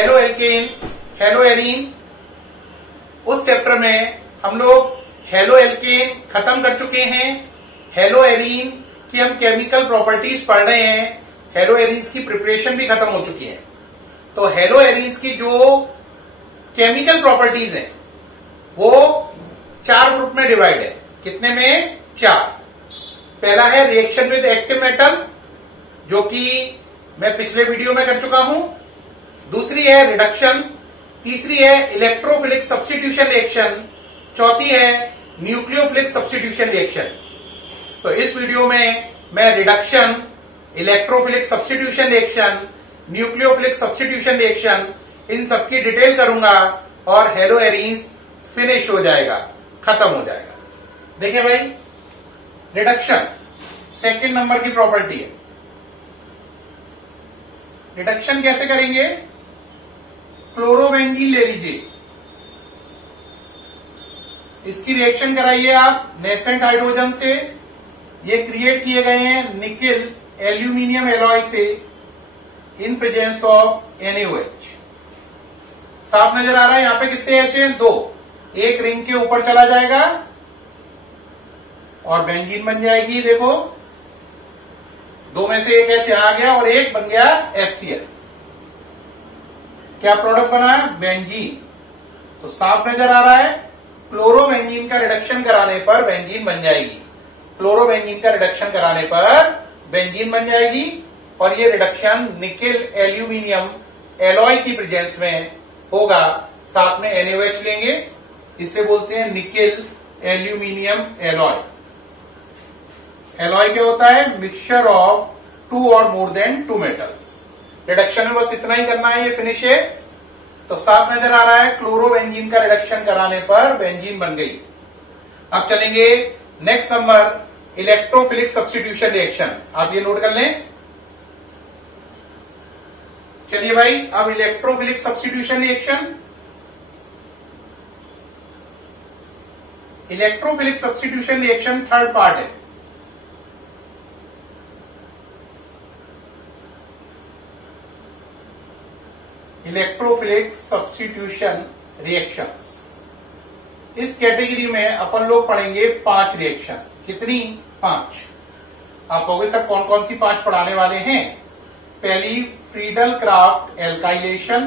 Halo alkane, hello arene. उस chapter में हम लोग हेलो एल्केन खत्म कर चुके हैं। हेलो एरीन की हम केमिकल प्रॉपर्टीज पढ़ रहे हैं। हेलो एरीन्स की प्रिपरेशन भी खत्म हो चुकी है। तो हेलो एरीन्स की जो केमिकल प्रॉपर्टीज हैं वो 4 ग्रुप में डिवाइड है। कितने में? 4। पहला है रिएक्शन विद एक्टिव मेटल, जो कि मैं पिछले वीडियो में कर चुका हूं। दूसरी है रिडक्शन। तीसरी है इलेक्ट्रोफिलिक सब्स्टिट्यूशन रिएक्शन। चौथी है न्यूक्लियोफिलिक सब्स्टिट्यूशन रिएक्शन। तो इस वीडियो में मैं reduction, electrophilic substitution reaction, nucleophilic substitution reaction, इन सबकी डिटेल करूंगा और हेलो एरीन्स फिनिश हो जाएगा, खत्म हो जाएगा। देखिए भाई, रिडक्शन सेकंड नंबर की प्रॉपर्टी है। रिडक्शन कैसे करेंगे? क्लोरोबेंजीन ले लीजिए, इसकी रिएक्शन कराइए आप नेसेंट हाइड्रोजन से। ये क्रिएट किए गए हैं निकिल एल्यूमिनियम एलॉय से इन प्रेजेंस ऑफ NaOH। साफ नजर आ रहा है? यहां पे कितने H हैं? 2। एक रिंग के ऊपर चला जाएगा और बेंजीन बन जाएगी। देखो, 2 में से एक H यहां आ गया और एक बन गया HCl। क्या प्रोडक्ट बना है? बेंजीन। तो साफ नजर आ रहा है, क्लोरोबेंजीन का रिडक्शन कराने पर बेंजीन बन जाएगी। क्लोरोबेंजीन का रिडक्शन कराने पर बेंजीन बन जाएगी और ये रिडक्शन निकिल एल्यूमिनियम एलॉय की प्रेजेंस में होगा। साथ में NaOH लेंगे, इसे बोलते हैं निकिल एल्यूमिनियम एलॉय। एलॉय क्या होता है? मिक्सचर ऑफ 2 और मोर देन 2 मेटल्स। रिडक्शन में बस इतना ही करना है, ये फिनिश है। तो साफ नजर आ रहा है, क्लोरोबेंजीन का रिडक्शन कराने पर बेंजीन बन गई। अब चलेंगे next number, electrophilic substitution reaction. आप ये नोट कर लें। चलिए भाई, अब electrophilic substitution reaction. Electrophilic substitution reaction third part है। इलेक्ट्रोफिलिक सब्स्टिट्यूशन रिएक्शंस, इस कैटेगरी में अपन लोग पढ़ेंगे 5 रिएक्शन। कितनी? 5। आप कहोगे सर कौन कौन सी 5 पढ़ाने वाले हैं? पहली फ्रीडल क्राफ्ट एल्काइलेशन,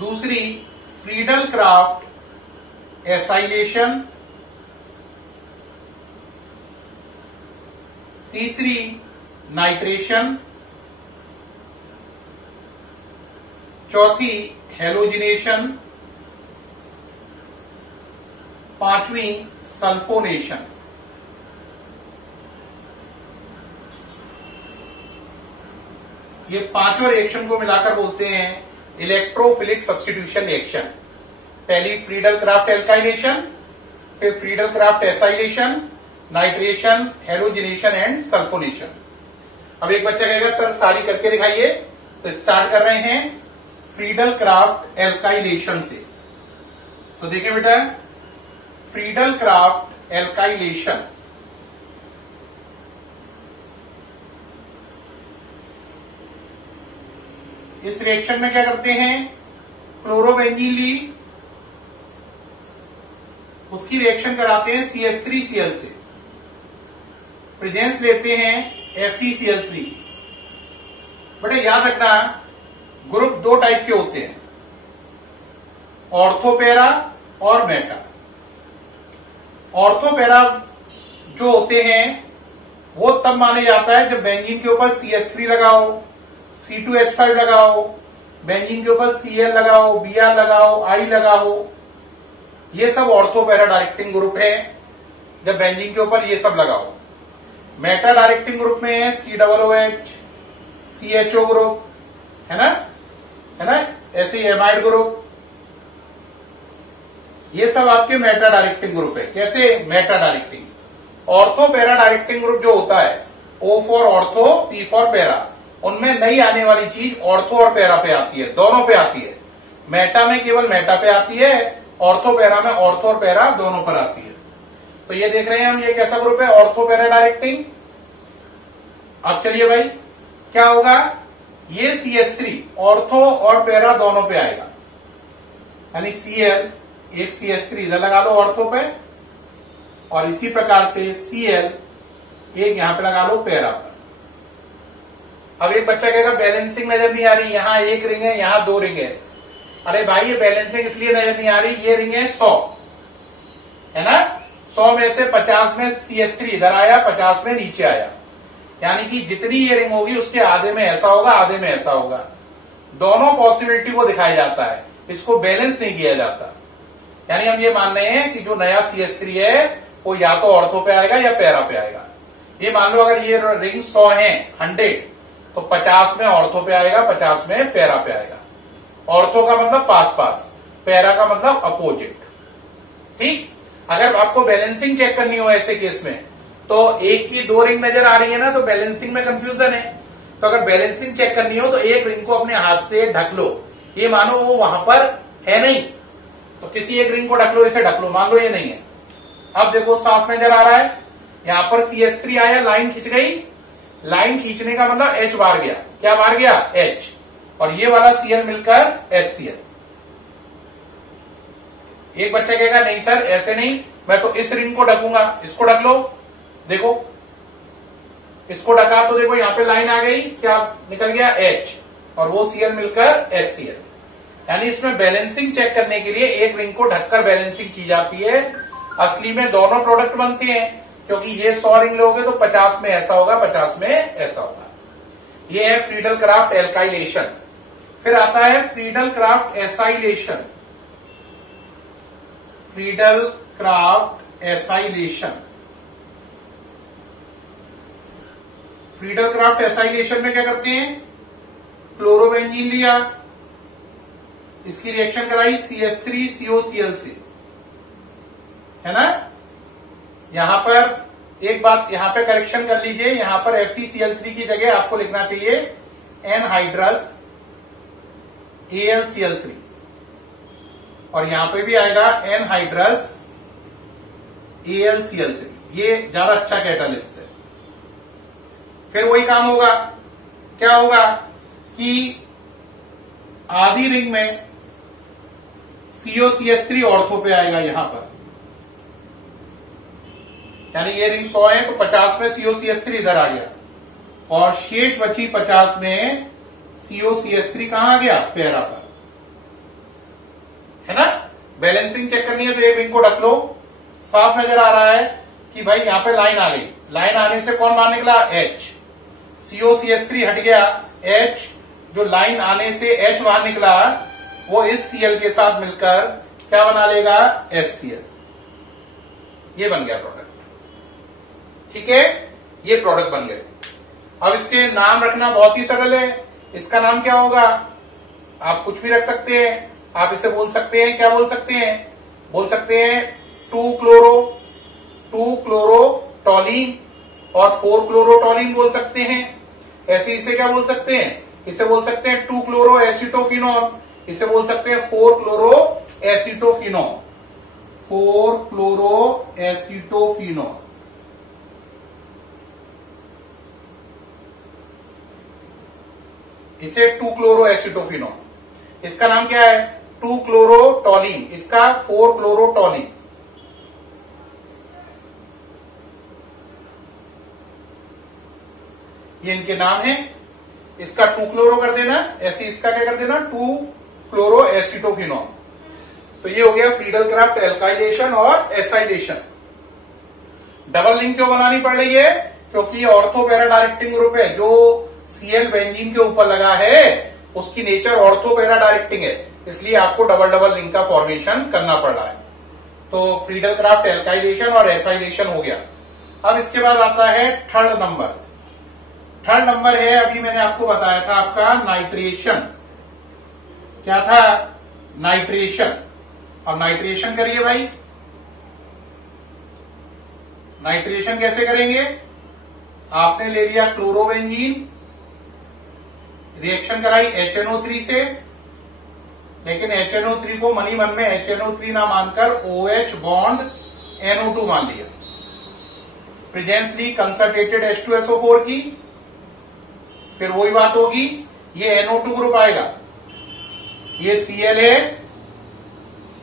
दूसरी फ्रीडल क्राफ्ट एसाइलेशन, तीसरी नाइट्रेशन, चौथी हेलोजिनेशन, पांचवी सल्फोनेशन। ये पांचों रिएक्शन को मिलाकर बोलते हैं इलेक्ट्रोफिलिक सब्स्टिट्यूशन रिएक्शन। पहली फ्रीडल क्राफ्ट एल्काइलेशन, फिर Friedel Crafts acylation, nitration, halogenation and sulphonation. अब एक बच्चा कहेगा सर सारी करके दिखाइए। तो स्टार्ट कर रहे हैं फ्रीडल क्राफ्ट एल्काइलेशन से। तो देखिए बेटा, फ्रीडल क्राफ्ट एल्काइलेशन, इस रिएक्शन में क्या करते हैं? क्लोरोबेंजीन ली, उसकी रिएक्शन कराते हैं CH3Cl से, प्रेजेंस लेते हैं FeCl3। बेटा याद रखना, ग्रुप 2 टाइप के होते हैं, ऑर्थोपेरा और मेटा। ऑर्थोपेरा जो होते हैं वो तब माने जाता है जब बेंजीन के ऊपर CH3 लगाओ, C2H5 लगाओ, बेंजीन के ऊपर Cl लगाओ, Br लगाओ, I लगाओ। ये सब ऑर्थोपेरा डायरेक्टिंग ग्रुप है, जब बेंजीन के ऊपर ये सब लगाओ। मेटा डायरेक्टिंग ग्रुप में है COOH, CHO ग्रुप, है ना, ऐसे एमाइड ग्रुप। ये सब आपके मेटा डायरेक्टिंग ग्रुप है। कैसे? Meta directing. ऑर्थोपेरा डायरेक्टिंग ग्रुप जो होता है, O for ortho, P for पेरा, उनमें नई आने वाली चीज ऑर्थो और पेरा पे आती है, दोनों पे आती है। मेटा में केवल मेटा पे आती है, ऑर्थोपेरा में ऑर्थो और पेरा दोनों पर आती है। तो ये देख रहे हैं हम, ये कैसा ग्रुप है? ऑर्थोपेरा डायरेक्टिंग। अब चलिए भाई, क्या होगा, ये CH3 ऑर्थो और पैरा दोनों पे आएगा, यानी Cl एक CH3 इधर लगा लो ऑर्थो पे, और इसी प्रकार से Cl एक यहां पे लगा लो पैरा पर। अब एक बच्चा कहेगा बैलेंसिंग नजर नहीं आ रही, यहां एक रिंग है, यहां दो रिंग है। अरे भाई ये बैलेंसिंग इसलिए नजर नहीं आ रही, ये रिंग है 100, है ना, 100 में से 50 में CH3 इधर आया, 50 में नीचे आया, यानी कि जितनी ये रिंग होगी उसके आधे में ऐसा होगा, आधे में ऐसा होगा। दोनों पॉसिबिलिटी को दिखाया जाता है, इसको बैलेंस नहीं किया जाता। यानी हम ये मान रहे हैं कि जो नया CH3 है वो या तो ऑर्थो पे आएगा या पैरा पे आएगा। ये मान लो अगर ये रिंग 100 है, 100, तो 50 में ऑर्थो पे आएगा, 50 में पैरा पे आएगा। ऑर्थो का मतलब पास पास, पैरा का मतलब अपोजिट। ठीक, अगर आपको बैलेंसिंग चेक करनी हो ऐसे केस में, तो एक की दो रिंग नजर आ रही है ना, तो बैलेंसिंग में कंफ्यूजन है। तो अगर बैलेंसिंग चेक करनी हो तो एक रिंग को अपने हाथ से ढक लो, ये मानो वो वहां पर है नहीं, तो किसी एक रिंग को ढक लो, इसे ढक लो, मान लो ये नहीं है। अब देखो साफ नजर आ रहा है, यहां पर CH3 आया, लाइन खींच गई, लाइन खींचने का मतलब H बाहर गया, क्या बाहर गया, H, और ये वाला Cl मिलकर HCl। एक बच्चा कहेगा नहीं सर ऐसे नहीं, मैं तो इस रिंग को ढकूंगा, इसको ढक लो, देखो इसको ढका तो देखो यहां पे लाइन आ गई, क्या निकल गया, H, और वो Cl मिलकर HCl। यानी इसमें बैलेंसिंग चेक करने के लिए एक रिंग को ढककर बैलेंसिंग की जाती है। असली में दोनों प्रोडक्ट बनते हैं, क्योंकि ये 100 रिंग लोगे तो 50 में ऐसा होगा, 50 में ऐसा होगा। ये है फ्रीडल क्राफ्ट एल्काइलेशन। फिर आता है Friedel Crafts acylation. Friedel Crafts acylation. Friedel Crafts acylation में क्या करते हैं, क्लोरोबेंजीन लिया, इसकी रिएक्शन कराई CH3COCl से, है ना। यहां पर एक बात यहां पे करेक्शन कर लीजिए, यहां पर FeCl3 की जगह आपको लिखना चाहिए एनहाइड्रस AlCl3, और यहां पे भी आएगा एनहाइड्रस AlCl3, ये ज्यादा अच्छा कैटालिस्ट है। फिर वही काम होगा, क्या होगा कि आधी रिंग में COCH3 ऑर्थो पे आएगा यहां पर, यानी ये रिंग 100 है तो 50 में COCH3 इधर आ गया, और शेष बची 50 में COCH3 कहां आ गया, पैरा पर, है ना। बैलेंसिंग चेक करनी है तो एक रिंग को ढक लो, साफ नजर आ रहा है कि भाई यहां पे लाइन आ गई, लाइन आने से कौन बाहर निकला, H, COCH3 हट गया, H, जो लाइन आने से H बाहर निकला वो इस Cl के साथ मिलकर क्या बना लेगा, HCl। ये बन गया प्रोडक्ट, ठीक है, ये प्रोडक्ट बन गए। अब इसके नाम रखना बहुत ही सरल है। इसका नाम क्या होगा, आप कुछ भी रख सकते हैं। आप इसे बोल सकते हैं, क्या बोल सकते हैं, बोल सकते हैं 2 क्लोरोटोलीन और 4 क्लोरोटोलीन बोल सकते हैं। ऐसे इसे क्या बोल सकते हैं, इसे बोल सकते हैं 2 क्लोरो एसिटोफिनॉल, इसे बोल सकते हैं 4 क्लोरो एसिटोफिनॉल, 4 क्लोरो एसिटोफिनॉल। इसे 2 क्लोरो एसिटोफिनॉल। इसका नाम क्या है, 2 क्लोरोटोलीन, इसका 4 क्लोरोटोलीन। ये इनके नाम है। इसका 2 क्लोरो कर देना, ऐसे इसका क्या कर देना, 2 क्लोरो एसिटोफिनॉल। तो ये हो गया फ्रीडल क्राफ्ट एल्काइलेशन और एसाइलेशन। डबल लिंक क्यों बनानी पड़ रही है, क्योंकि ऑर्थो पैरा डायरेक्टिंग ग्रुप है, जो Cl बेंजीन के ऊपर लगा है उसकी नेचर ऑर्थो पैरा डायरेक्टिंग है, इसलिए आपको डबल डबल लिंक का फॉर्मेशन करना पड़ रहा है। तो फ्रीडल क्राफ्ट एल्काइलेशन और एसाइलेशन हो गया। अब इसके बाद आता है थर्ड नंबर। थर्ड नंबर है, अभी मैंने आपको बताया था आपका नाइट्रेशन। क्या था, नाइट्रेशन। अब नाइट्रेशन करिए भाई। नाइट्रेशन कैसे करेंगे, आपने ले लिया क्लोरोबेंजीन, रिएक्शन कराई HNO3 से, लेकिन HNO3 को मनी मन में HNO3 ना मानकर OH बॉन्ड NO2 मान लिया। प्रेजेंस ली कंसंट्रेटेड H2SO4 की, फिर वही बात होगी, ये NO2 ग्रुप आएगा, ये Cl है,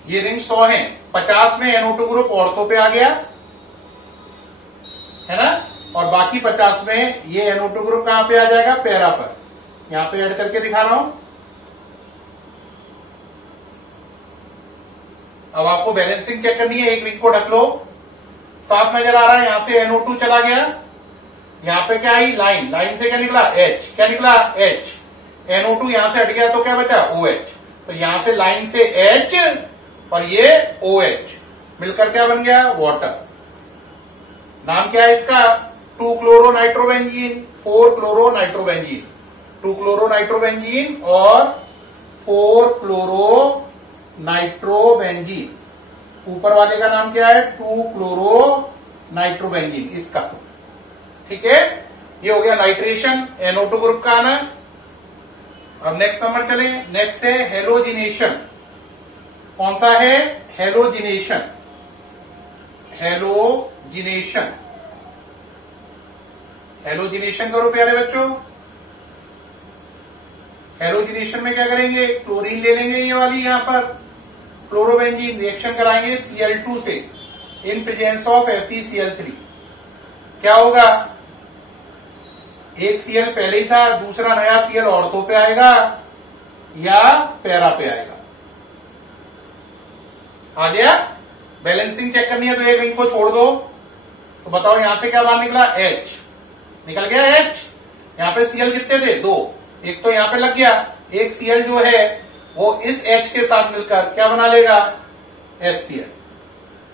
ये रिंग 100 है, 50 में NO2 ग्रुप ऑर्थो पे आ गया है ना, और बाकी 50 में ये NO2 ग्रुप कहां पे आ जाएगा, पैरा पर। यहां पे ऐड करके दिखा रहा हूं। अब आपको बैलेंसिंग चेक करनी है, एक रिंग को ढक लो, साफ नजर आ रहा है, यहां से NO2 चला गया, यहां पे क्या आई, लाइन, लाइन से क्या निकला, H, क्या निकला, H, NO2 यहां से हट गया तो क्या बचा, OH, तो यहां से लाइन से H और ये OH मिलकर क्या बन गया, वाटर। नाम क्या है इसका, 2-क्लोरो-नाइट्रोबेंजीन, 4-क्लोरो-नाइट्रोबेंजीन, 2-क्लोरो-नाइट्रोबेंजीन और 4-क्लोरो-नाइट्रोबेंजीन। ऊपर वाले का नाम क्या है, 2-क्लोरो-नाइट्रोबेंजीन, इसका। ठीक है, ये हो गया नाइट्रेशन, NO2 ग्रुप का आना। अब नेक्स्ट नंबर चले, नेक्स्ट है हेलोजिनेशन। कौन सा है, हेलोजिनेशन, हेलोजिनेशन। हेलोजिनेशन करो प्यारे बच्चों। हेलोजिनेशन में क्या करेंगे, क्लोरीन ले लेंगे, ये वाली यहां पर क्लोरोबेंजीन, रिएक्शन कराएंगे Cl2 से इन प्रेजेंस ऑफ FeCl3। क्या होगा, एक Cl पहले ही था, दूसरा नया Cl ऑर्थो पे आएगा या पैरा पे आएगा, आ गया। बैलेंसिंग चेक करनी है तो एक रिंग को छोड़ दो, तो बताओ यहां से क्या बाहर निकला, H निकल गया, H। यहां पे Cl कितने थे, 2, एक तो यहां पे लग गया, एक Cl जो है वो इस H के साथ मिलकर क्या बना लेगा, HCl।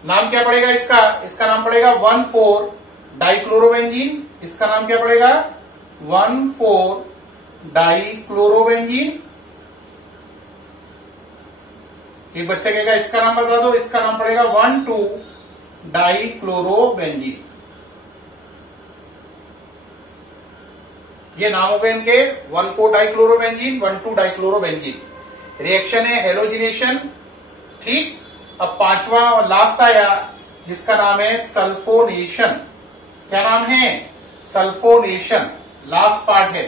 नाम क्या पड़ेगा इसका, इसका नाम पड़ेगा 1,4-डाइक्लोरोबेंजीन। इसका नाम क्या पड़ेगा, 1,4-डाइक्लोरोबेंजीन। एक बच्चा कहेगा इसका नाम बता दो, इसका नाम पड़ेगा 1,2-डाइक्लोरोबेंजीन। ये नाम हो गए इनके, 1,4-डाइक्लोरोबेंजीन, 1,2-डाइक्लोरोबेंजीन। रिएक्शन है हेलोजिनेशन। ठीक, अब पांचवा और लास्ट आया जिसका नाम है सल्फोनेशन। क्या नाम है, सल्फोनेशन, लास्ट पार्ट है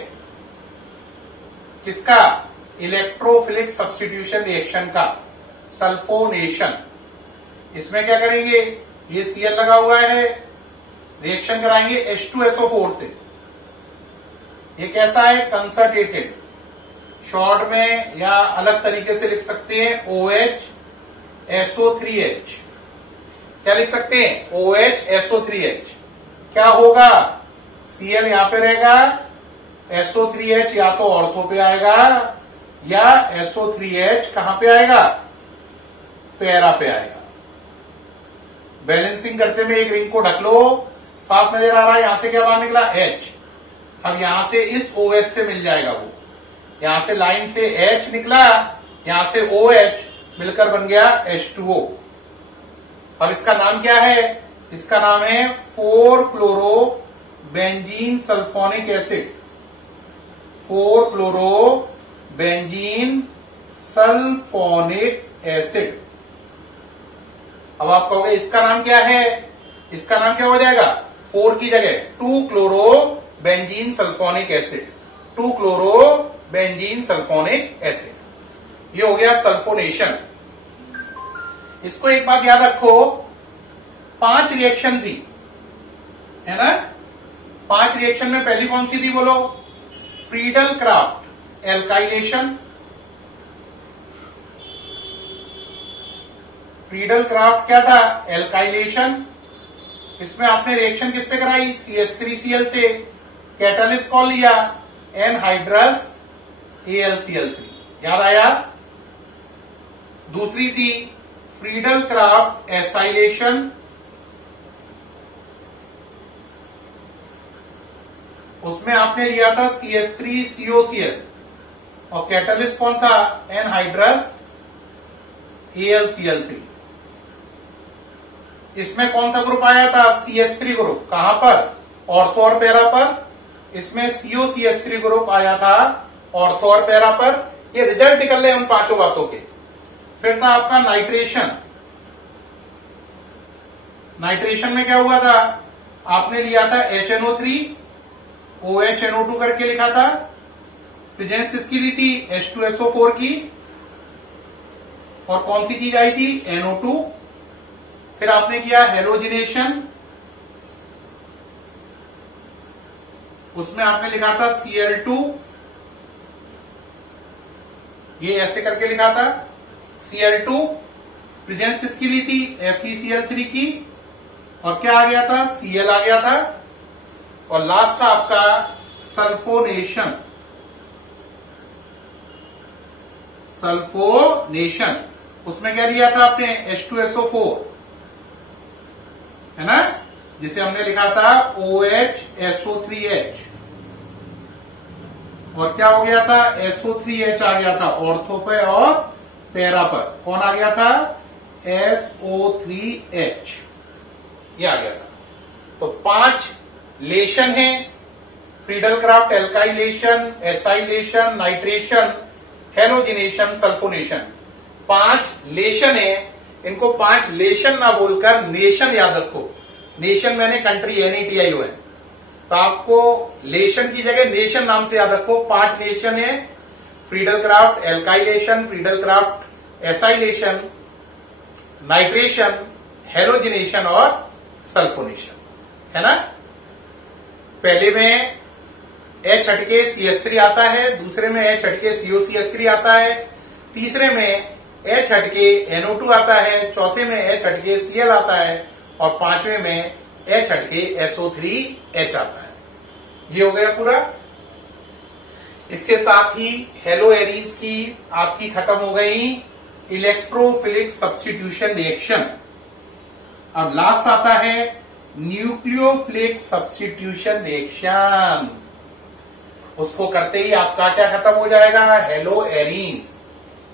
किसका, इलेक्ट्रोफिलिक सब्स्टिट्यूशन रिएक्शन का, सल्फोनेशन। इसमें क्या करेंगे, ये Cl लगा हुआ है, रिएक्शन कराएंगे H2SO4 से। ये कैसा है, कंसंट्रेटेड, शॉर्ट में या अलग तरीके से लिख सकते हैं OHSO3H। क्या लिख सकते हैं, OHSO3H। क्या होगा, Cl यहां पे रहेगा, SO3H या तो ऑर्थो पे आएगा या SO3H कहां पे आएगा, पैरा पे आएगा। बैलेंसिंग करते में एक रिंग को ढक लो, साफ नजर आ रहा है, यहां से क्या बाहर निकला, H। अब यहां से इस OH से मिल जाएगा वो, यहां से लाइन से H निकला, यहां से OH मिलकर बन गया H2O। अब इसका नाम क्या है, इसका नाम है 4-क्लोरोबेंजीन सल्फोनिक एसिड, 4-क्लोरोबेंजीन सल्फोनिक एसिड। अब आप कहोगे इसका नाम क्या है, इसका नाम क्या हो जाएगा, 4 की जगह 2-क्लोरोबेंजीन सल्फोनिक एसिड, 2-क्लोरोबेंजीन सल्फोनिक एसिड। ये हो गया सल्फोनेशन। इसको एक बात याद रखो, 5 रिएक्शन थी, है ना। 5 रिएक्शन में पहली कौन सी थी बोलो, Friedel craft alkylation. Friedel craft क्या था, एल्काइलेशन। इसमें आपने रिएक्शन किससे कराई, CH3Cl से। कैटालिस्ट कौन लिया, एनहाइड्रस AlCl3, याद आया। दूसरी थी फ्रीडल क्राफ्ट एसाइलेशन। उसमें आपने लिया था CH3COCl और कैटालिस्ट कौन था, एनहाइड्रस AlCl3। इसमें कौन सा ग्रुप आया था, CH3 ग्रुप, कहां पर, ऑर्थो और पैरा पर। इसमें COCH3 ग्रुप आया था ऑर्थो और पैरा पर। ये रिजल्ट निकल रहे उन 5 बातों के। फिर था आपका नाइट्रेशन। नाइट्रेशन में क्या हुआ था, आपने लिया था HNO3 OHNO2 करके लिखा था, प्रेजेंस किसकी ली थी, H2SO4 की, और कौन सी चीज आई थी, NO2। फिर आपने किया हेलोजिनेशन, उसमें आपने लिखा था Cl2, ये ऐसे करके लिखा था Cl2, प्रेजेंस किसकी ली थी, FeCl3 की, और क्या आ गया था, Cl आ गया था, और लास्ट था आपका सल्फोनेशन। सल्फोनेशन, उसमें क्या लिया था आपने, H2SO4, है ना, जिसे हमने लिखा था OHSO3H, और क्या हो गया था, SO3H आ गया था ऑर्थो पे और पैरा पर। कौन आ गया था, SO3H, ये आ गया था। तो 5 लेशन है, Friedel craft alkylation, acylation, nitration, halogenation, sulphonation. 5 लेशन है, इनको 5 लेशन ना बोलकर नेशन याद रखो। नेशन मैंने कंट्री, NETIO है, तो आपको लेशन की जगह नेशन नाम से याद रखो। 5 लेशन है, Friedel craft alkylation, Friedel Crafts acylation, nitration, halogenation और सल्फोनेशन, है ना। पहले में H हटके CH3 आता है, दूसरे में H हटके COCH3 आता है, तीसरे में H हटके NO2 आता है, चौथे में H हटके Cl आता है, और पांचवें में H हटके SO3H आता है। ये हो गया पूरा। इसके साथ ही हेलो एरीज की आपकी खत्म हो गई इलेक्ट्रोफिलिक सब्स्टिट्यूशन रिएक्शन। अब लास्ट आता है न्यूक्लियोफिलिक सब्स्टिट्यूशन रिएक्शन। उसको करते ही आपका क्या खत्म हो जाएगा, हेलो एरीन्स।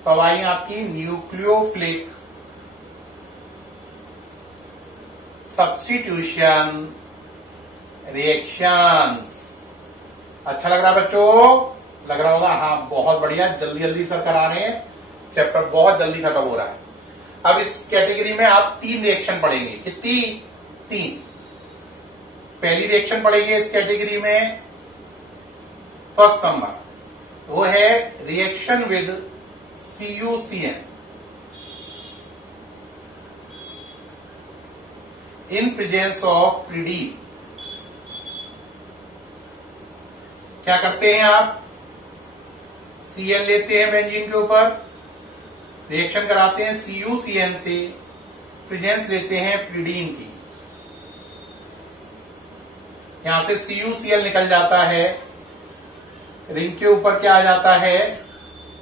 तो अब आई आपकी न्यूक्लियोफिलिक सब्स्टिट्यूशन रिएक्शंस। अच्छा लग रहा है बच्चों, लग रहा होगा, हाँ बहुत बढ़िया, जल्दी जल्दी सर करा रहे हैं, चैप्टर बहुत जल्दी खत्म हो रहा है। अब इस कैटेगरी में आप 3 रिएक्शन पढ़ेंगे। कितनी, 3। पहली रिएक्शन पढ़ेंगे इस कैटेगरी में, फर्स्ट नंबर, वो है reaction with CuCN in presence of pyridine. क्या करते हैं आप, Cl लेते हैं बेंजीन के ऊपर, रिएक्शन कराते हैं CuCN से, प्रेजेंस लेते हैं प्रीडीन की, यहां से CuCl निकल जाता है, रिंग के ऊपर क्या आ जाता है,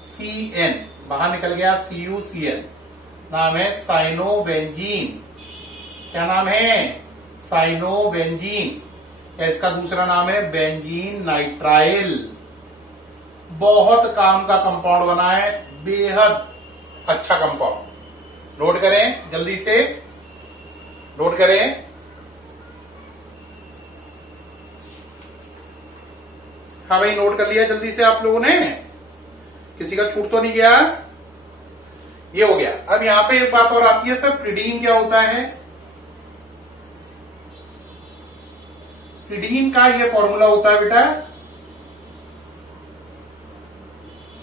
Cn, बाहर निकल गया CuCl, नाम है साइनोबेंजीन। क्या नाम है, साइनोबेंजीन, या इसका दूसरा नाम है बेंजीन नाइट्राइल। बहुत काम का कंपाउंड बना है, बेहद अच्छा कंपाउंड। नोट करें, जल्दी से नोट करें। हाँ भाई, नोट कर लिया जल्दी से आप लोगों ने, किसी का छूट तो नहीं गया। ये हो गया। अब यहां पे एक बात और आती है सर, प्रीडीन क्या होता है। प्रीडीन का ये फॉर्मूला होता है बेटा,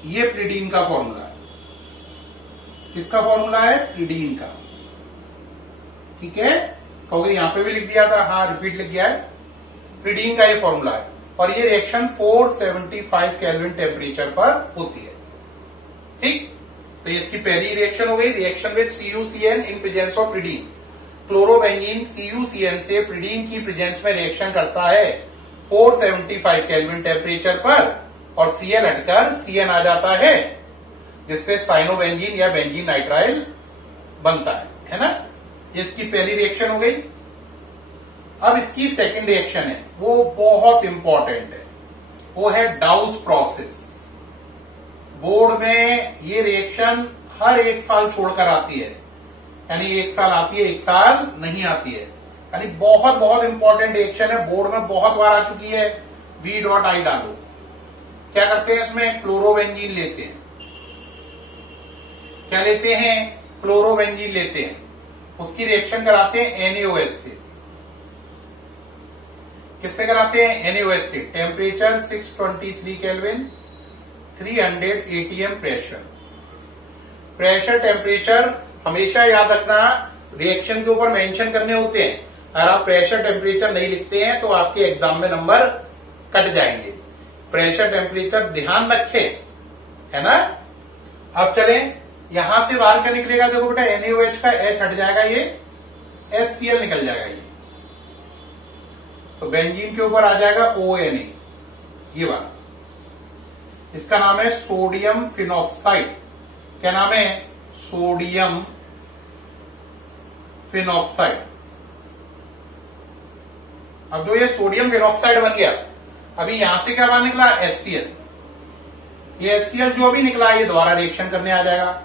ये प्रीडीन का फॉर्मूला है। किसका फॉर्मूला है, प्रीडीन का। ठीक है, कहोगे यहां पे भी लिख दिया था, हाँ रिपीट लिख गया है। प्रीडीन का ये फॉर्मूला है, और ये रिएक्शन 475 केल्विन टेम्परेचर पर होती है। ठीक, तो इसकी पहली रिएक्शन हो गई, reaction with CuCN in presence of pyridine. Chlorobenzene CuCN से प्रीडीन की प्रेजेंस में रिएक्शन करता है 475 केल्विन टेम्परेचर पर, और Cl हटकर Cn आ जाता है, जिससे साइनोबेंजीन या बेंजीन नाइट्राइल बनता है ना। इसकी पहली रिएक्शन हो गई। अब इसकी सेकंड रिएक्शन है, वो बहुत इंपॉर्टेंट है, वो है डाउस प्रोसेस। बोर्ड में ये रिएक्शन हर 1 साल छोड़कर आती है, यानी 1 साल आती है 1 साल नहीं आती है, यानी बहुत बहुत इंपॉर्टेंट रिएक्शन है, बोर्ड में बहुत बार आ चुकी है। V.I डालो। क्या करते हैं इसमें, क्लोरोबेंजीन लेते हैं। क्या लेते हैं, क्लोरोबेंजीन लेते हैं, उसकी रिएक्शन कराते हैं NaOH से। किससे कराते हैं? NaOH से। Temperature 623 kelvin, 300 atm pressure. Pressure temperature हमेशा याद रखना, रिएक्शन के ऊपर मेंशन करने होते हैं। अगर आप प्रेशर टेम्परेचर नहीं लिखते हैं तो आपके एग्जाम में नंबर कट जाएंगे। प्रेशर टेम्परेचर ध्यान रखें, है ना। अब चलें, यहां से बाहर क्या निकलेगा? देखो बेटा, NaOH का H हट जाएगा, ये HCl निकल जाएगा ये, तो बेंजीन के ऊपर आ जाएगा ONA, ये वाला। इसका नाम है सोडियम फिनॉक्साइड। क्या नाम है? Sodium phenoxide. अब जो ये सोडियम फिनॉक्साइड बन गया, अभी यहां से क्या बाहर निकला? HCl। ये HCl जो अभी निकला ये दोबारा रिएक्शन करने आ जाएगा,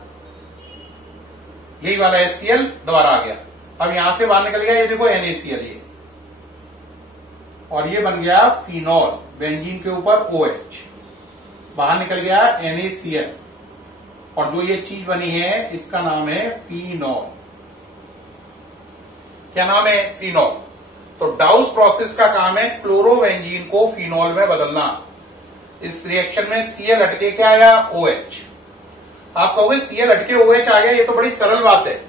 यही वाला HCl दोबारा आ गया। अब यहां से बाहर निकल गया, ये देखो NaCl, ये, और ये बन गया फिनॉल। बेंजीन के ऊपर OH, बाहर निकल गया NaCl, और जो ये चीज बनी है इसका नाम है फिनॉल। क्या नाम है? फिनॉल। तो डाउस प्रोसेस का काम है क्लोरोबेंजीन को फिनॉल में बदलना। इस रिएक्शन में Cl हटके क्या आया? OH। आप कहोगे Cl हटके OH आ गया, ये तो बड़ी सरल बात है।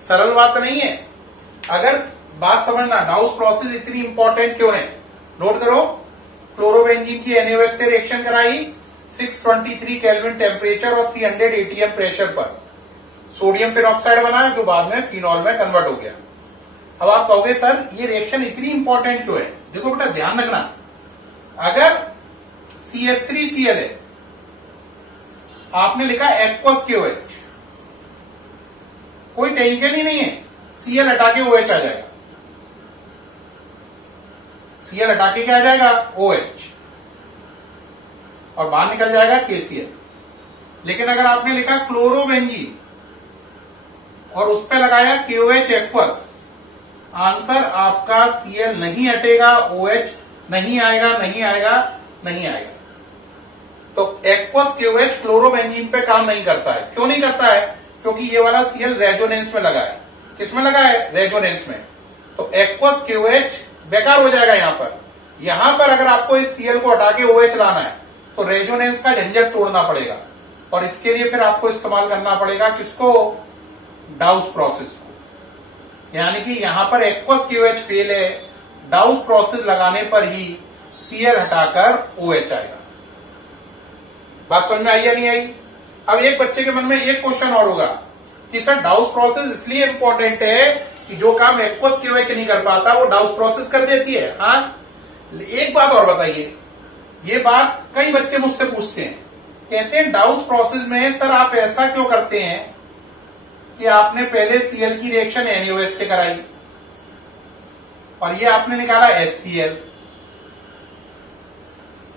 सरल बात नहीं है। अगर बात समझना, डाउस प्रोसेस इतनी इंपॉर्टेंट क्यों है, नोट करो। क्लोरोबेंजीन की NaOH से रिएक्शन कराई, 623 केल्विन टेम्परेचर और 300 atm प्रेशर पर सोडियम फिनॉक्साइड बना, जो बाद में फिनॉल में कन्वर्ट हो गया। अब आप कहोगे सर ये रिएक्शन इतनी इंपॉर्टेंट क्यों है? देखो बेटा, ध्यान रखना, अगर CH3Cl है, आपने लिखा एक्वस KOH, कोई टेंशन ही नहीं है, Cl हटा के OH आ जाएगा। Cl हटा के क्या आ जाएगा? OH, और बाहर निकल जाएगा KCl। लेकिन अगर आपने लिखा क्लोरोबेंजीन और उस पर लगाया KOH एक्वस, आंसर आपका Cl नहीं हटेगा, OH नहीं आएगा, नहीं आएगा, नहीं आएगा। तो एक्वस KOH क्लोरोबेंजीन पे काम नहीं करता है। क्यों नहीं करता है? क्योंकि ये वाला Cl रेजोनेंस में लगा है। किसमें लगा है? रेजोनेंस में। तो एक्वस KOH बेकार हो जाएगा यहां पर। यहां पर अगर आपको इस Cl को हटा के OH लाना है तो रेजोनेंस का झंझट तोड़ना पड़ेगा, और इसके लिए फिर आपको इस्तेमाल करना पड़ेगा किसको? डाउस प्रोसेस को। यानी कि यहां पर एक्वस KOH फेल है, डाउस प्रोसेस लगाने पर ही Cl हटाकर OH आएगा। बात समझ में आई या नहीं आई? अब एक बच्चे के मन में एक क्वेश्चन और होगा कि सर डाउस प्रोसेस इसलिए इंपॉर्टेंट है कि जो काम एक्वस KOH नहीं कर पाता वो डाउस प्रोसेस कर देती है। हाँ, एक बात और बताइए, ये बात कई बच्चे मुझसे पूछते हैं, कहते हैं डाउस प्रोसेस में सर आप ऐसा क्यों करते हैं कि आपने पहले Cl की रिएक्शन NaOH से कराई और ये आपने निकाला HCl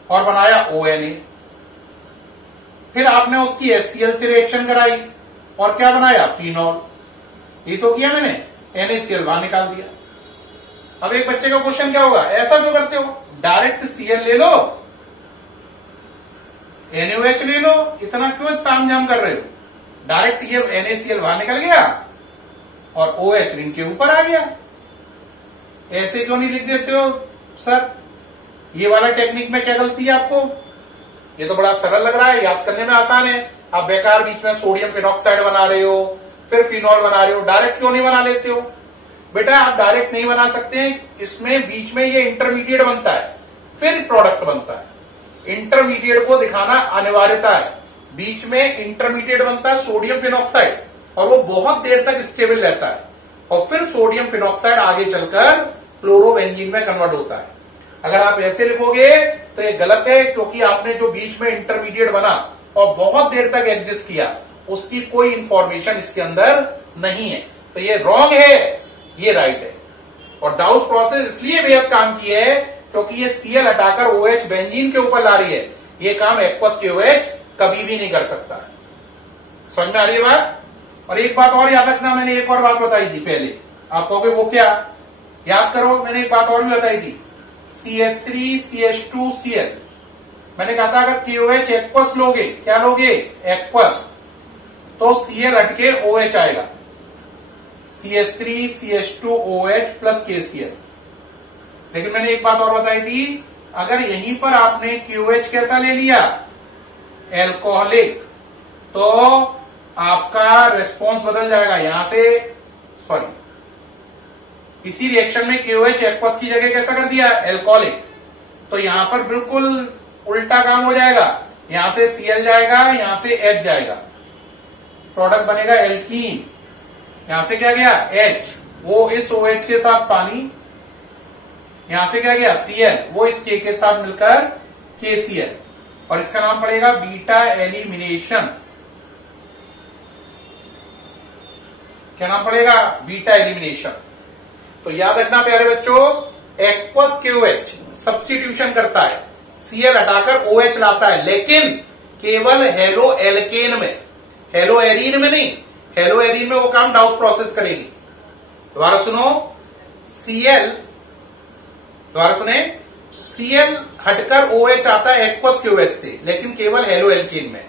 और बनाया ONA, फिर आपने उसकी HCl से रिएक्शन कराई और क्या बनाया? फिनॉल। ये तो किया मैंने, NaCl बाहर निकाल दिया। अब एक बच्चे का क्वेश्चन क्या होगा, ऐसा क्यों करते हो? डायरेक्ट Cl ले लो, NaOH ले लो, इतना क्यों तामझाम कर रहे हो? डायरेक्ट ये NaCl बाहर निकल गया और OH रिंग के ऊपर आ गया। ऐसे क्यों नहीं लिख देते हो सर? ये वाला टेक्निक में क्या गलती है आपको? ये तो बड़ा सरल लग रहा है, याद करने में आसान है। आप बेकार बीच में सोडियम फिनॉक्साइड बना रहे हो, फिर फिनॉल बना रहे हो, डायरेक्ट क्यों नहीं बना लेते हो? बेटा आप डायरेक्ट नहीं बना सकते, इसमें बीच में ये इंटरमीडिएट बनता है, फिर प्रोडक्ट बनता है। इंटरमीडिएट को दिखाना अनिवार्यता है। बीच में इंटरमीडिएट बनता है सोडियम फिनॉक्साइड और वो बहुत देर तक स्टेबल रहता है, और फिर सोडियम फिनॉक्साइड आगे चलकर क्लोरोबेंजीन में कन्वर्ट होता है। अगर आप ऐसे लिखोगे तो ये गलत है, क्योंकि आपने जो बीच में इंटरमीडिएट बना और बहुत देर तक एग्जिस्ट किया, उसकी कोई इंफॉर्मेशन इसके अंदर नहीं है। तो ये रॉन्ग है, ये राइट है। और डाउस प्रोसेस इसलिए बेहद काम की है क्योंकि ये Cl हटाकर OH बेंजीन के ऊपर ला रही है। ये काम एक्वस KOH कभी भी नहीं कर सकता। समझ में आ रही है बात? और एक बात और याद रखना, मैंने एक और बात बताई थी पहले, आप कहोगे वो क्या? याद करो, मैंने एक बात और भी बताई थी, CH3CH2Cl। मैंने कहा था अगर KOH एक्वस लोगे, क्या लोगे? एक्वस, तो Cl हटके OH आएगा, CH3CH2OH प्लस KCl। लेकिन मैंने एक बात और बताई थी, अगर यहीं पर आपने QH कैसा ले लिया, एल्कोहलिक, तो आपका रेस्पॉन्स बदल जाएगा। यहां से इसी रिएक्शन में KOH एक्वस की जगह कैसा कर दिया, एल्कोहलिक, तो यहां पर बिल्कुल उल्टा काम हो जाएगा। यहां से Cl जाएगा, यहां से H जाएगा, प्रोडक्ट बनेगा एल्कीन। यहां से क्या गया, H, वो इस OH के साथ पानी, यहां से क्या गया Cl, वो इस K के साथ मिलकर KCl, और इसका नाम पड़ेगा बीटा एलिमिनेशन। क्या नाम पड़ेगा, बीटा एलिमिनेशन। तो याद रखना प्यारे बच्चों, एक्वस KOH सब्स्टिट्यूशन करता है, Cl हटाकर OH लाता है, लेकिन केवल हेलो एल्केन में, हेलो एरीन में नहीं। हेलो एरीन में वो काम डाउस प्रोसेस करेगी। दोबारा सुनो, दोबारा सुने, Cl हटकर OH आता है एक्वस KOH से, लेकिन केवल हेलो एल्केन में।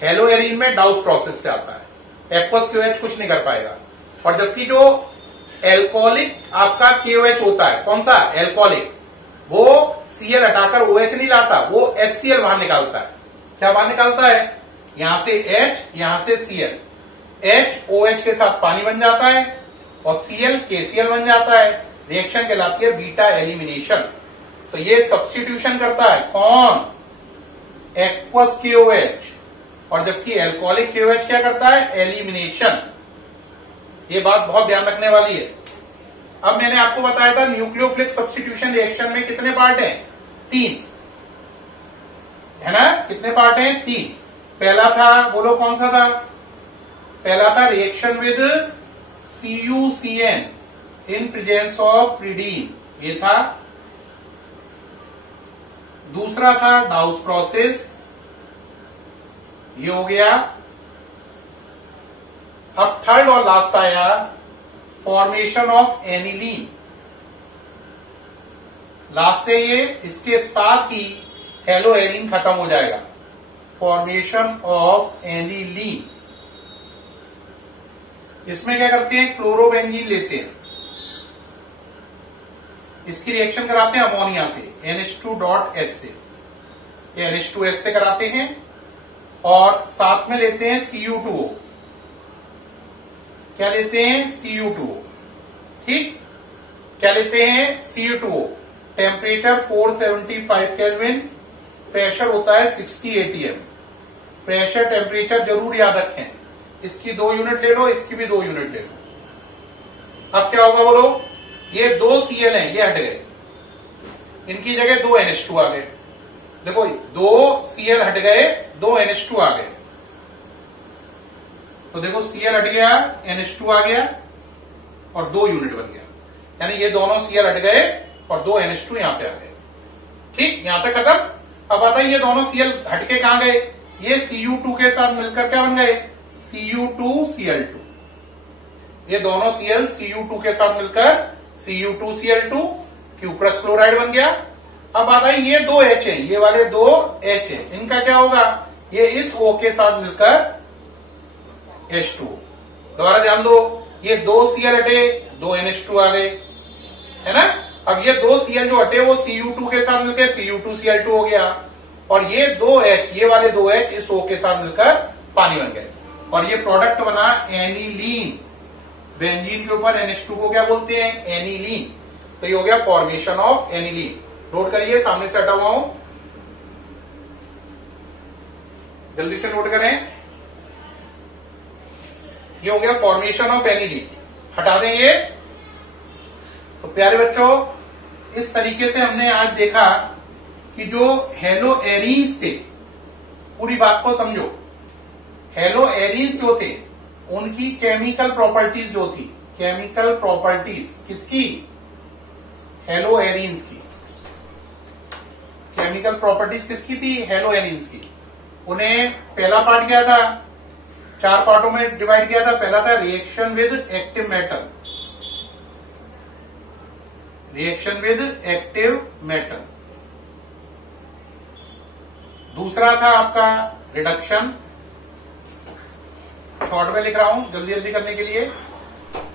हेलो एरीन में डाउस प्रोसेस से आता है, एक्वस KOH कुछ नहीं कर पाएगा। और जबकि जो एल्कोहलिक आपका KOH होता है, कौन सा, एल्कोहलिक, वो Cl हटाकर OH नहीं लाता, वो HCl बाहर निकालता है। क्या बाहर निकालता है, यहां से H, यहां से Cl, H OH के साथ पानी बन जाता है और Cl KCl बन जाता है। रिएक्शन कहलाती है बीटा एलिमिनेशन। तो ये सब्स्टिट्यूशन करता है कौन, एक्वस KOH, और जबकि एल्कोहलिक KOH क्या करता है, एलिमिनेशन। ये बात बहुत ध्यान रखने वाली है। अब मैंने आपको बताया था न्यूक्लियोफिलिक सब्स्टिट्यूशन रिएक्शन में कितने पार्ट हैं, 3 है ना। कितने पार्ट हैं, 3। पहला था, बोलो कौन सा था, पहला था reaction with CuCN in presence of pyridine, ये था। दूसरा था डाउस प्रोसेस, ये हो गया। अब थर्ड और लास्ट आया फॉर्मेशन ऑफ एनिलीन, लास्ट है ये। इसके साथ ही हेलो एरीन खत्म हो जाएगा, फॉर्मेशन ऑफ एनिलीन। इसमें क्या करते हैं, क्लोरोबेंजीन लेते हैं, इसकी रिएक्शन कराते हैं अमोनिया से, NH2.H से, ये NH2H से कराते हैं, और साथ में लेते हैं Cu2O। क्या लेते हैं, Cu2O, ठीक। क्या लेते हैं, Cu2O। टेम्परेचर 475 केल्विन, प्रेशर होता है 60 atm। प्रेशर टेम्परेचर जरूर याद रखें, इसकी 2 यूनिट ले लो, इसकी भी 2 यूनिट ले लो। अब क्या होगा बोलो, ये 2 Cl हैं, ये हट गए, इनकी जगह 2 NH2 आ गए। देखो 2 Cl हट गए, 2 NH2 आ गए। तो देखो Cl हट गया, NH2 आ गया, और 2 यूनिट बन गया। यानी ये दोनों Cl हट गए और 2 NH2 यहां पे आ गए, ठीक। यहां तक खत्म। अब आता है ये दोनों Cl हटके कहां गए, ये Cu2 के साथ मिलकर क्या बन गए, Cu2Cl2। ये दोनों Cl Cu2 के साथ मिलकर Cu2Cl2 क्यूप्रस क्लोराइड बन गया। अब आता है ये 2 H हैं, ये वाले 2 H हैं, इनका क्या होगा, ये इस O के साथ मिलकर H2। दोबारा ध्यान दो, ये 2 Cl हटे, 2 NH2 आ गए, है ना। अब ये 2 Cl जो हटे वो Cu2 के साथ मिलकर Cu2Cl2 हो गया, और ये 2 H, ये वाले 2 H इस O के साथ मिलकर पानी बन गए, और ये प्रोडक्ट बना एनिलीन। बेंजीन के ऊपर NH2 को क्या बोलते हैं, एनिलीन। तो ये हो गया फॉर्मेशन ऑफ एनिलीन। नोट करिए, सामने से हटा हुआ हूं, जल्दी से नोट करें। ये हो गया फॉर्मेशन ऑफ एनिलीन, हटा दें ये। तो प्यारे बच्चों, इस तरीके से हमने आज देखा कि जो हेलो एरीन्स थे, पूरी बात को समझो। हेलो एरीन्स जो थे उनकी केमिकल प्रॉपर्टीज जो थी, केमिकल प्रॉपर्टीज किसकी, हेलो एरीन्स की। केमिकल प्रॉपर्टीज किसकी थी, हेलो एरीन्स की। उन्हें पहला पार्ट क्या था, 4 पार्टों में डिवाइड किया था। पहला था reaction with active metal, reaction with active metal. दूसरा था आपका रिडक्शन, शॉर्ट में लिख रहा हूं जल्दी जल्दी करने के लिए।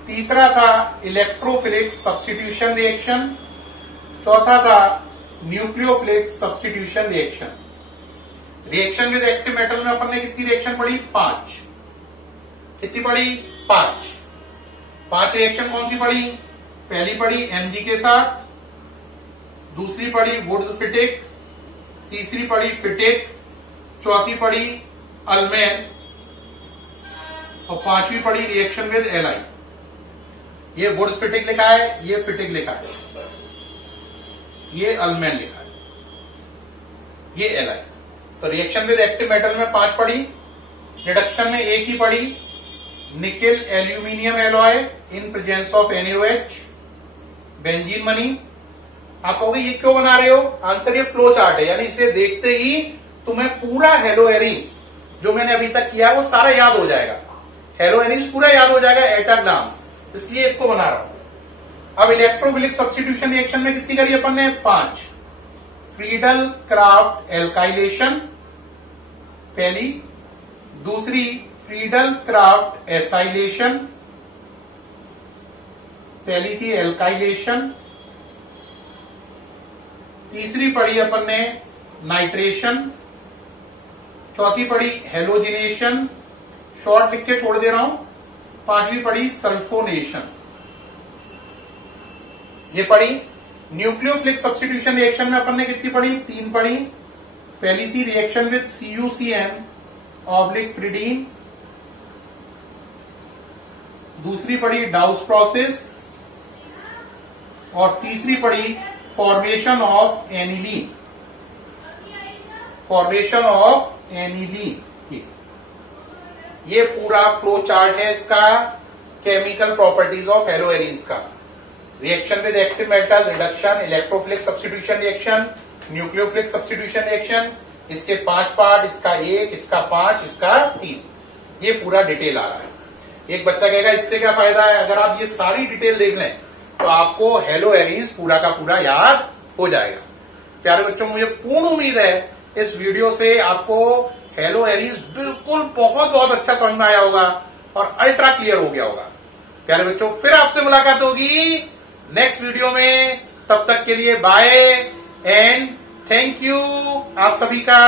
तीसरा था इलेक्ट्रोफिलिक सब्स्टिट्यूशन रिएक्शन, चौथा था nucleophilic substitution reaction. Reaction with active metal में अपन ने कितनी रिएक्शन पढ़ी? 5। कितनी पढ़ी? 5। 5 रिएक्शन कौन सी पढ़ी? पहली पढ़ी Mg के साथ, दूसरी पढ़ी वुड्स फिटिक, तीसरी पढ़ी फिटिक, चौथी पढ़ी अल्मेन और पांचवी पढ़ी रिएक्शन विद एलाई। ये वुड्स फिटिक लिखा है, ये फिटिक लिखा है, ये अल्मेन लिखा है, ये एलाई। तो रिएक्शन विद एक्टिव मेटल में 5 पढ़ी, रिडक्शन में एक ही पढ़ी, nickel aluminium alloy in presence of NaOH, benzene money. आप कहोगे ये क्यों बना रहे हो? आंसर ये फ्लो चार्ट है, यानी इसे देखते ही तुम्हें पूरा हेलो एरीज जो मैंने अभी तक किया वो सारा याद हो जाएगा। हेलो एरीज पूरा याद हो जाएगा एट अ ग्लांस, इसलिए इसको बना रहा हूं। अब इलेक्ट्रोफिलिक सब्स्टिट्यूशन रिएक्शन में कितनी करी अपन ने? 5। फ्रीडल क्राफ्ट एल्काइलेशन पहली, दूसरी फ्रीडल क्राफ्ट एसाइलेशन, पहली थी एल्काइलेशन, तीसरी पढ़ी अपन ने नाइट्रेशन, चौथी पढ़ी हेलोजिनेशन, शॉर्ट लिख के छोड़ दे रहा हूं, पांचवी पढ़ी सल्फोनेशन। ये पढ़ी। न्यूक्लियोफिलिक सब्स्टिट्यूशन रिएक्शन में अपन ने कितनी पढ़ी? 3 पढ़ी। पहली थी रिएक्शन विद CuCN ऑब्लिक प्रिडीन, दूसरी पढ़ी डाउस प्रोसेस और तीसरी पढ़ी formation of aniline. Formation of aniline ये पूरा फ्लो चार्ट है इसका, chemical properties of halo arenes का। Reaction with active metal, reduction, electrophilic substitution reaction, nucleophilic substitution reaction, इसके 5 पार्ट, इसका 1, इसका 5, इसका 3, ये पूरा डिटेल आ रहा है। एक बच्चा कहेगा इससे क्या फायदा है? अगर आप ये सारी डिटेल देख लें तो आपको हेलो एरीज पूरा का पूरा याद हो जाएगा। प्यारे बच्चों, मुझे पूर्ण उम्मीद है इस वीडियो से आपको हेलो एरीज बिल्कुल बहुत बहुत अच्छा समझ में आया होगा और अल्ट्रा क्लियर हो गया होगा। प्यारे बच्चों, फिर आपसे मुलाकात होगी नेक्स्ट वीडियो में। तब तक के लिए बाय एंड थैंक यू आप सभी का।